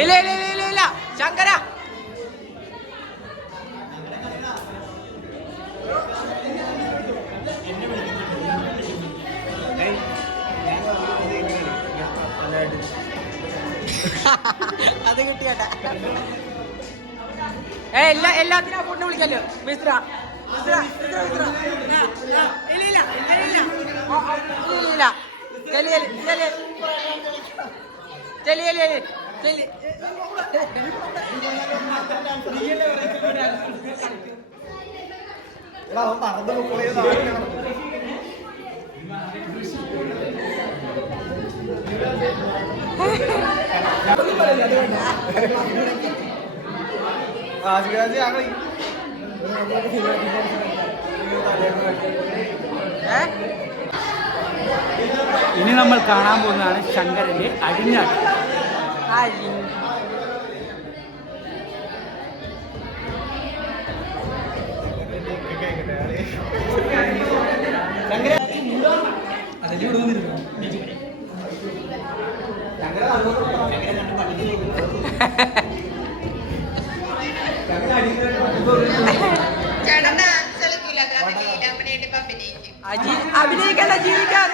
ഇല്ല ഇല്ല ഇല്ല ഇല്ല ഇല്ല ശങ്കര അത് കിട്ടിയാട്ടാ. എല്ലാത്തിനും ആ പൊണ്ണെ വിളിക്കല്ലോ. മിസ്ര മിസ്ര മിസ്ര മിസ്ര ഇല്ല ഇല്ല ഇല്ല ഇല്ല ചെല്ലി ചെല്ലി ചെല്ലി ചെല്ലി ചെല്ലി. ഇനി നമ്മൾ കാണാൻ പോകുന്നതാണ് ശങ്കരന്റെ അഴിഞ്ഞാട്ടം. അഭിനയിക്കണ്ട, ജീവിക്കാൻ.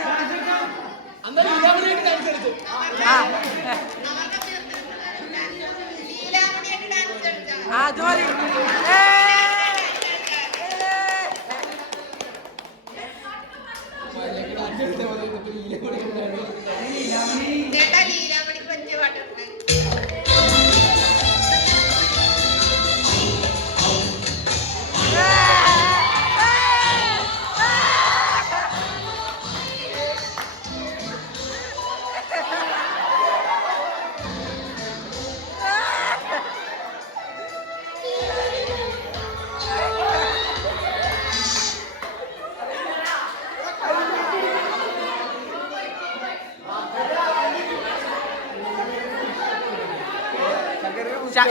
അത് മതി.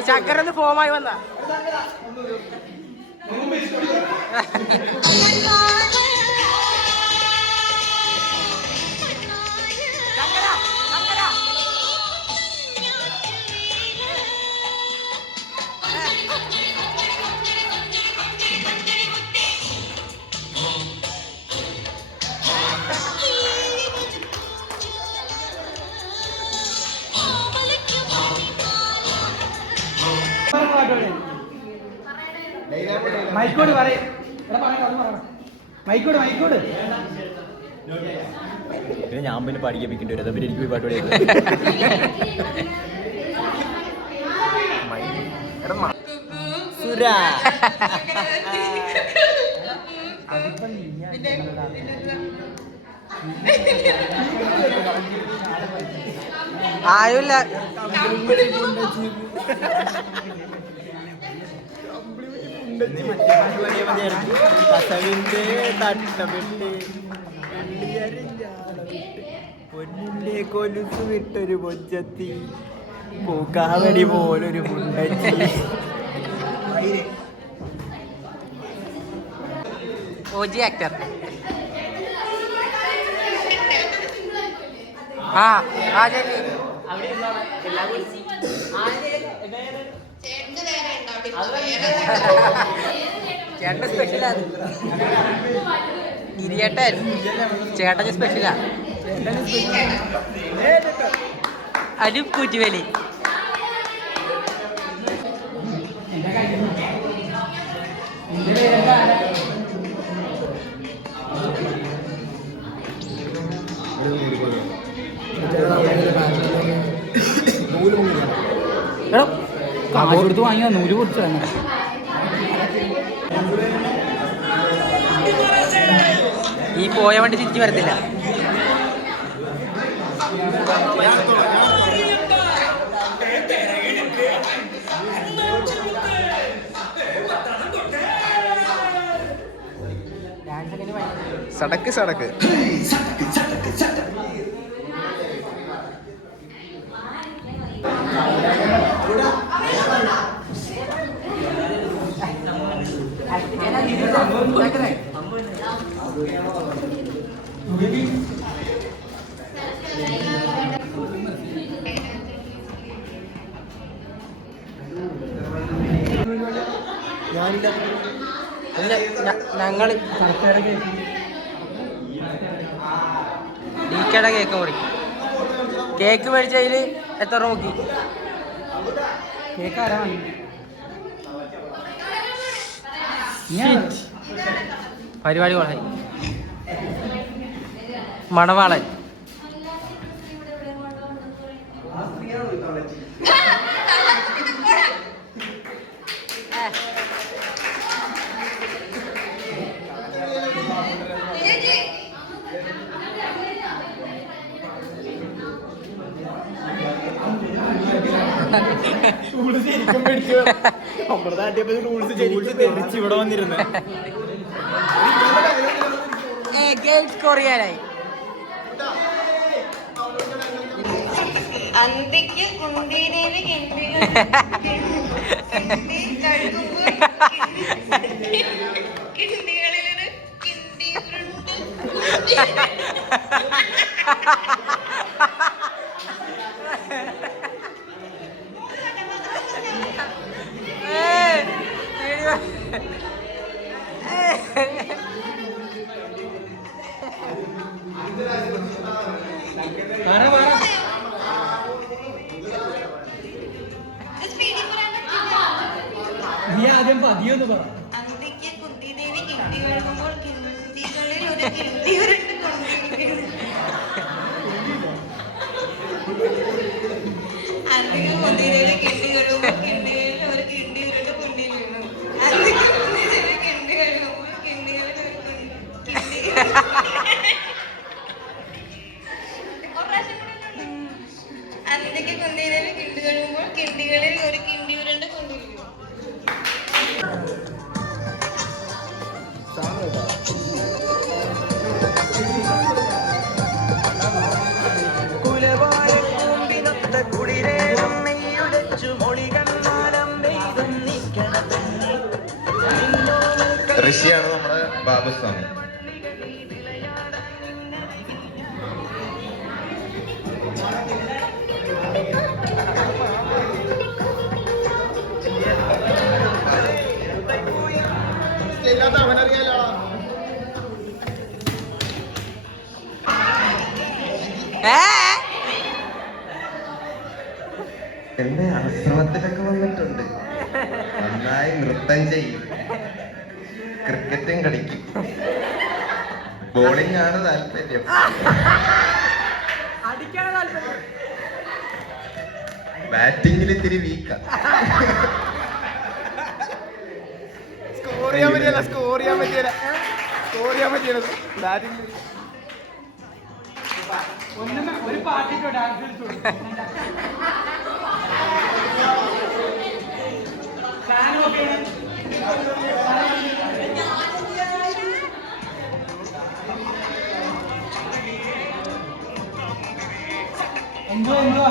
ചക്കരന്ന് ഫോമായി വന്ന മൈക്കോട് പറയും. മൈക്കോട് മൈക്കോട് പിന്നെ ഞാൻ പിന്നെ പഠിപ്പിക്കേണ്ടി വരും. പിന്നെ എനിക്ക് പോയി പാട്ട് പാടിയത് സുരാ ആയുല്ല. കസവിന്റെ തട്ടമിട്ട് പൊന്നിന്റെ കൊലുസ് വിട്ടൊരു പൊച്ചത്തി പൂക്കാവടി പോലൊരു മുണ്ടച്ചി. ഓജി ആക്ടർ. ആ ചെല്ലി ചേട്ടന്റെ വേറെ ഉണ്ടാവും ചേട്ടൻ സ്പെഷ്യലാ ഗിരിയേട്ടൻ ചേട്ടന് സ്പെഷ്യലാ അരി കൂറ്റുവേലി എടാ കാശ് കൊടുത്ത് വാങ്ങിയാ നൂല് പൊടിച്ചു തന്നെ. ഈ പോയ വണ്ടി തിരിച്ചു വരത്തില്ല. സടക്ക് സടക്ക് ഞങ്ങൾ ഡീക്കയുടെ കേക്ക് മുറി കേക്ക് മേടിച്ചതിൽ എത്ര നോക്കി കേക്ക് ആരാ വാങ്ങി? പരിപാടി കൊള്ളായി. മണവാളൻ നമ്മുടെ നാട്ടിൽ റൂൾസ് തെറിച്ച് ഇവിടെ വന്നിരുന്നു. കൊറിയാനായി അന്തിക്ക് കുന്തിദേവി കിണ്ടികളിലൊരു കിണ്ടി ഉരുണ്ട് നീ ആദ്യം പതിയൊന്ന് പറ. അന്തിക്ക് കുന്തിദേവി കിണ്ടി ഒഴുകുമ്പോൾ കിണ്ടികളിൽ ഒരു കിണ്ടി ഉരുണ്ട് കൊണ്ടിരിക്കുന്നു. അന്തിക്ക് കുന്തിദേവി കിണ്ടി ഒഴുകുമ്പോൾ കിണ്ടികളിൽ ഒരു കിണ്ടി ഉരുണ്ട് കൊണ്ടിരിക്കുന്നു. അന്തിക്ക് കുന്തിദേവി കിണ്ടി ഒഴുകുമ്പോൾ കിണ്ടികളിൽ ഒരു കിണ്ടി അന്തിക്ക് കുന്തിദേവി കിണ്ടി ഒഴുകുമ്പോൾ കിണ്ടികളിൽ ഒരു കിണ്ടി ഉരുണ്ട് കൊണ്ടിരിക്കുന്നു. ഋഷിയാണ് നമ്മുടെ ബാബുസ്വാമി. എന്റെ ആശ്രമത്തിലൊക്കെ വന്നിട്ടുണ്ട്. നന്നായി നൃത്തം ചെയ്യും, ക്രിക്കറ്റും കളിക്കും, ബോളിംഗ് ആണ് താല്പര്യം. ബാറ്റിംഗിൽ ഇത്തിരി വീക്ക. സ്കോർ ചെയ്യാൻ പറ്റില്ല ബാറ്റിംഗ്. ഒരു പാട്ടിട്ടോ ഡാൻസ് കളിച്ചോളൂ. എന്തുവാ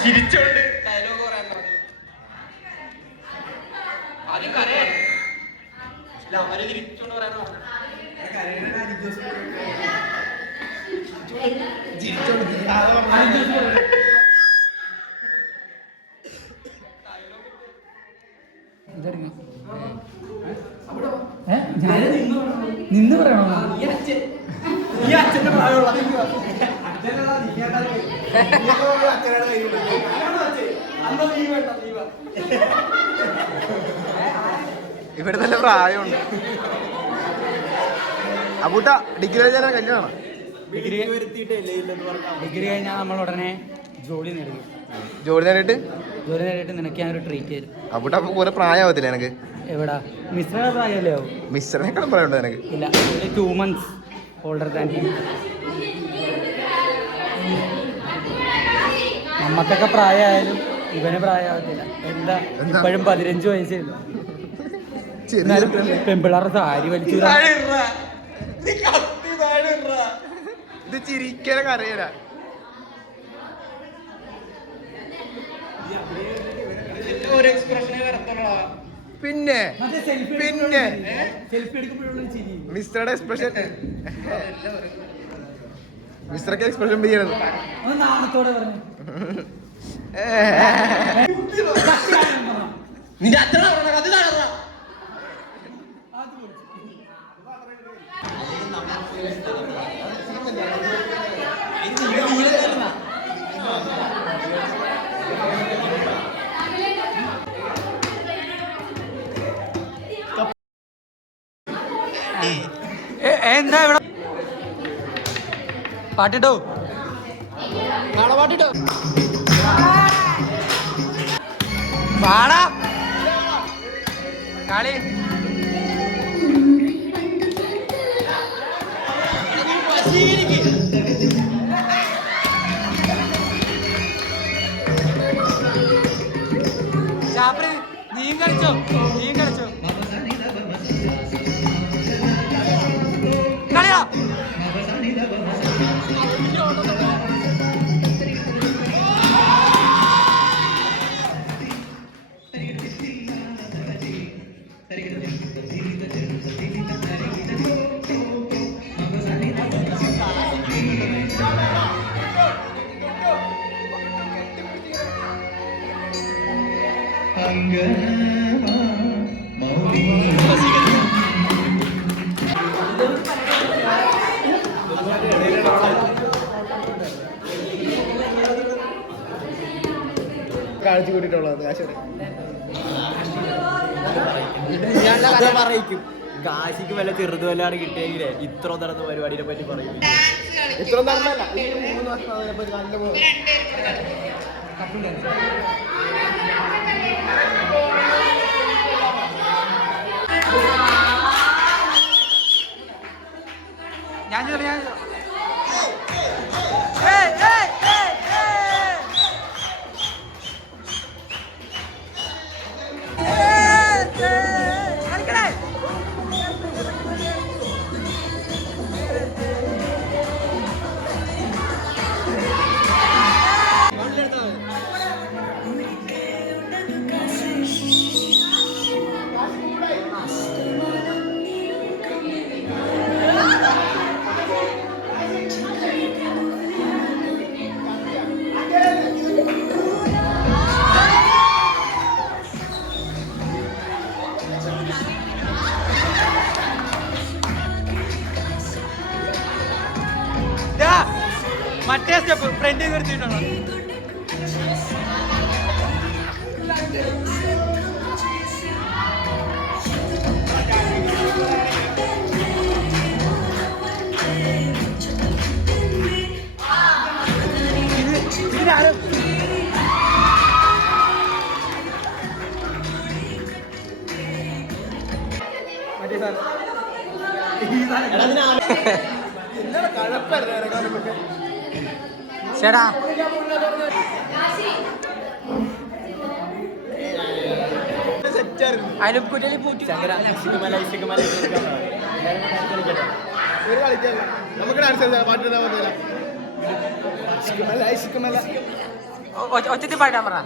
ചിരിച്ചോണ്ട് ഡയലോഗ് പറയാൻ ആദ്യം കരയാണ് അവര് തിരിച്ചു നിന്ന് പറയണോ? ഈ അച്ഛന്റെ പ്രായമുള്ള ഇവിടെ നല്ല പ്രായമുണ്ട്. അബൂട്ട ഡിഗ്രി കഴിഞ്ഞാൽ കല്യാണം. ഡിഗ്രി കഴിഞ്ഞാൽ നമ്മൾ ഉടനെ ജോലി നേടും. ജോലി നേടിയിട്ട് നിനക്ക് ഞാനൊരു ട്രീറ്റ് തരും. അബൂട്ട അപ്പൊ കുറെ പ്രായമാവത്തില്ല എനിക്ക്. എവിടാ മിസ്റ്ററിനെ പ്രായമല്ലേ ആവും? മിസ്റ്ററിനേക്കാളും പ്രായമുണ്ട് എനിക്ക്. ഇല്ല, 2 months ഓൾഡർ ദാൻ ഹിം. നമ്മക്കൊക്കെ പ്രായമായാലും ഇവന് പ്രായമാവത്തില്ല. എന്താ ഇപ്പോഴും 15 വയസ്സേ ഉള്ളൂ. എന്നാലും പെമ്പിള്ളാരുടെ സാരി വലിച്ചു. ഇത് ചിരിക്കല കരയല. ഒരു എക്സ്പ്രഷനെ വരത്തുള്ളൂ. പിന്നെ പിന്നെ സെൽഫി എടുക്കുമ്പോഴുള്ള ചിരി. മിസ്റ്ററുടെ എക്സ്പ്രഷൻ, മിസ്റ്റർക്ക് എക്സ്പ്രഷൻ ചെയ്യണത്. നാണത്തോടെ പറഞ്ഞു. നിന്റെ അച്ഛനാ പറഞ്ഞത്, അത് താഴെ എന്താ ഇവിടെ പാട്ടിട്ടോ? പാട്ടിട്ടോ പാടാ കളി. നീ കളിച്ചോ കളിയാ. കാണിച്ചു കൂട്ടിട്ടുള്ളത് പറയിക്കും. കാശിക്ക് വല്ല ചെറുത് വല്ലാണ് കിട്ടിയെങ്കിലേ ഇത്ര നടന്ന പരിപാടിനെ പറ്റി പറയും. ഇത്ര നടന്നല്ല 3 വർഷം അതിനെപ്പറ്റി നല്ല ഞാൻ മറ്റേ സ്റ്റെപ്പ് ഫ്രണ്ടിൽ നിർത്തിയിട്ടുണ്ടോ? ചേട്ടാ അതിലും കുറ്റലി പൂറ്റി ഒച്ചത്തിൽ പാടാൻ പറ.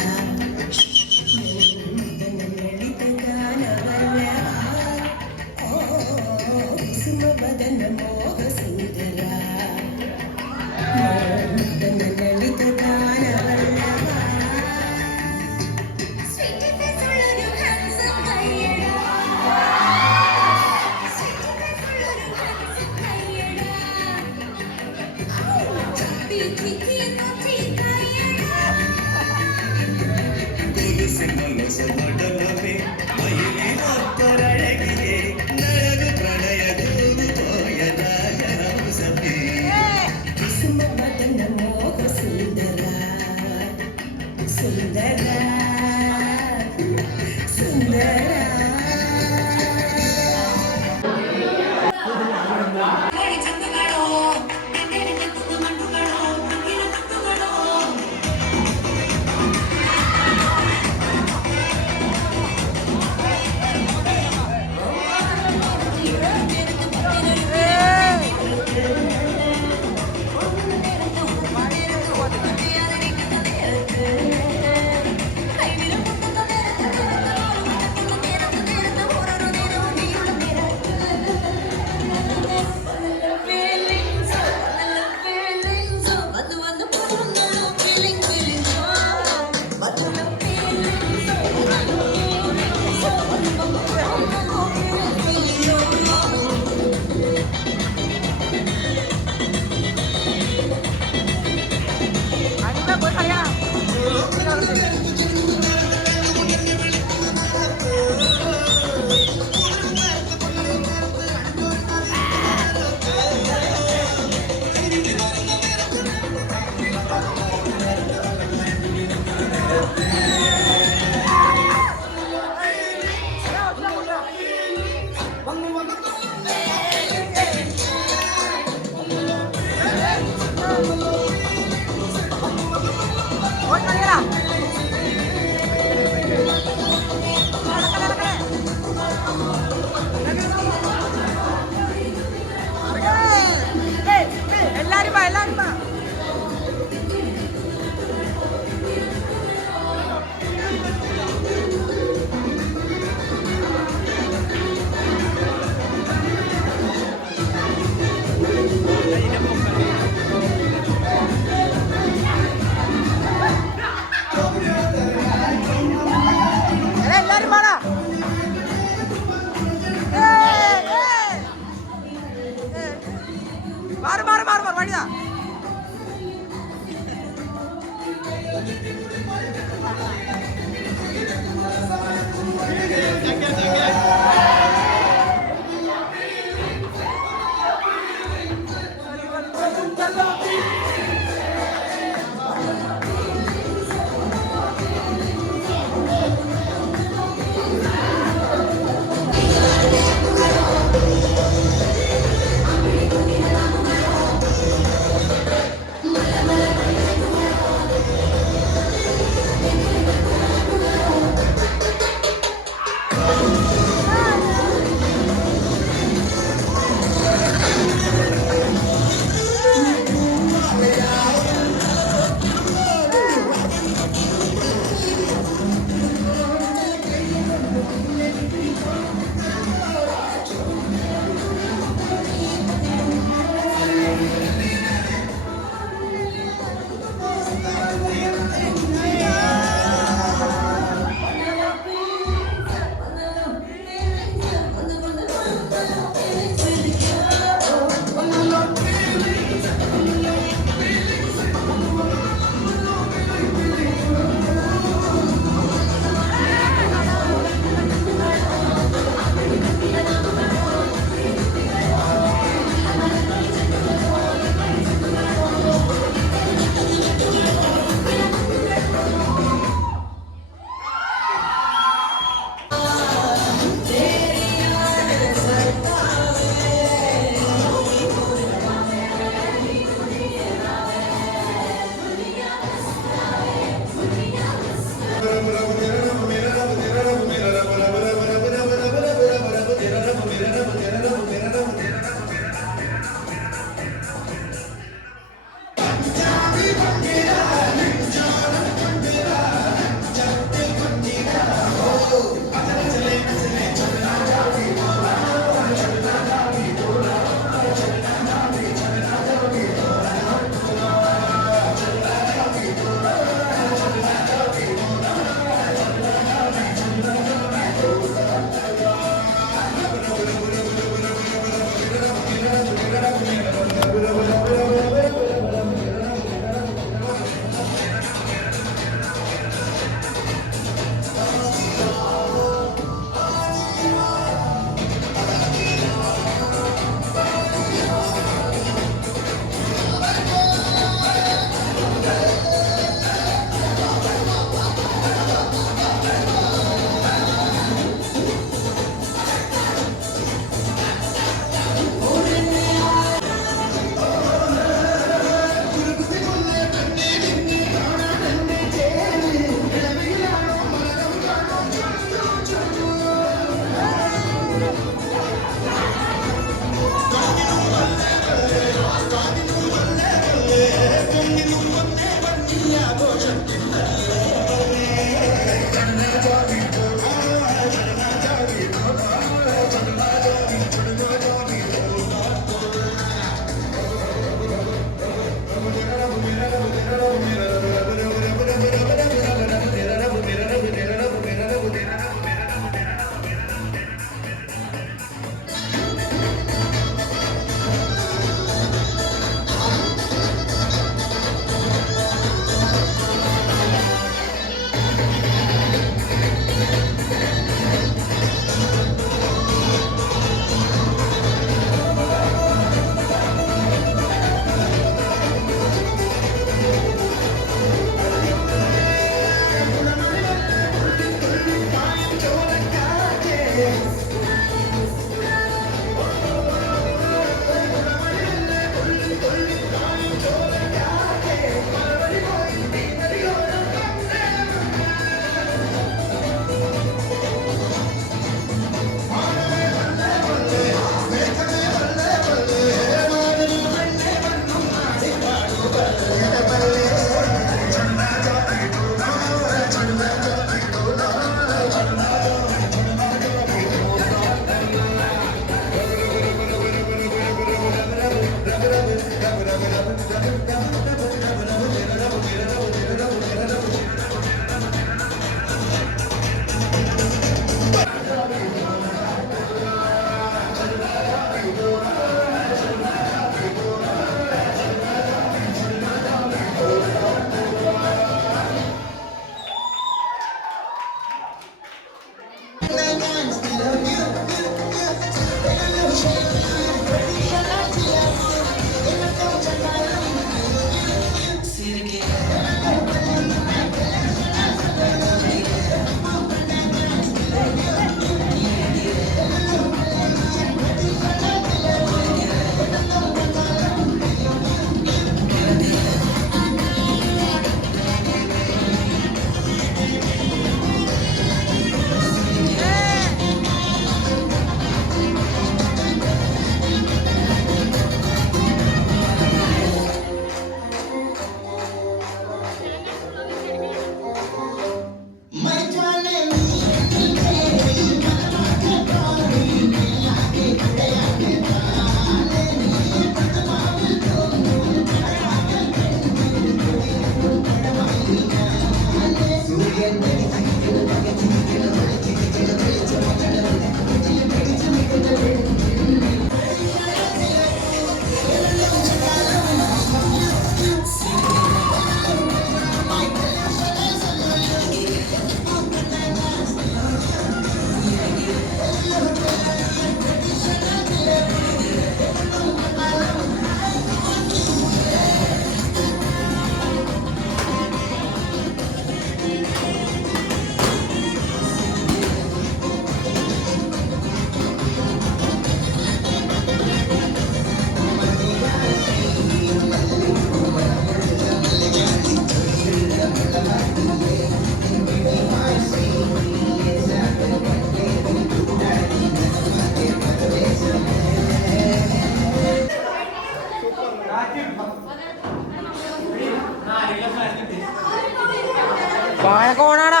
വാഴക്കോണാടാ.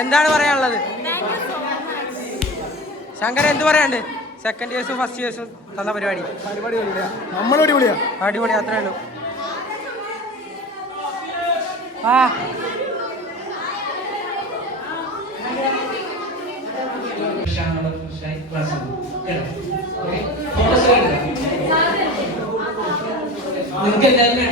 എന്താണ് പറയാനുള്ളത്? ശങ്കർ എന്ത് പറയാണ്ട്? സെക്കൻഡ് ഇയേഴ്സും ഫസ്റ്റ് ഇയേഴ്സും തന്ന പരിപാടി അടിപൊളി, അത്രേ ഉള്ളൂ. ആ നിങ്ങൾക്ക് എല്ലാവരും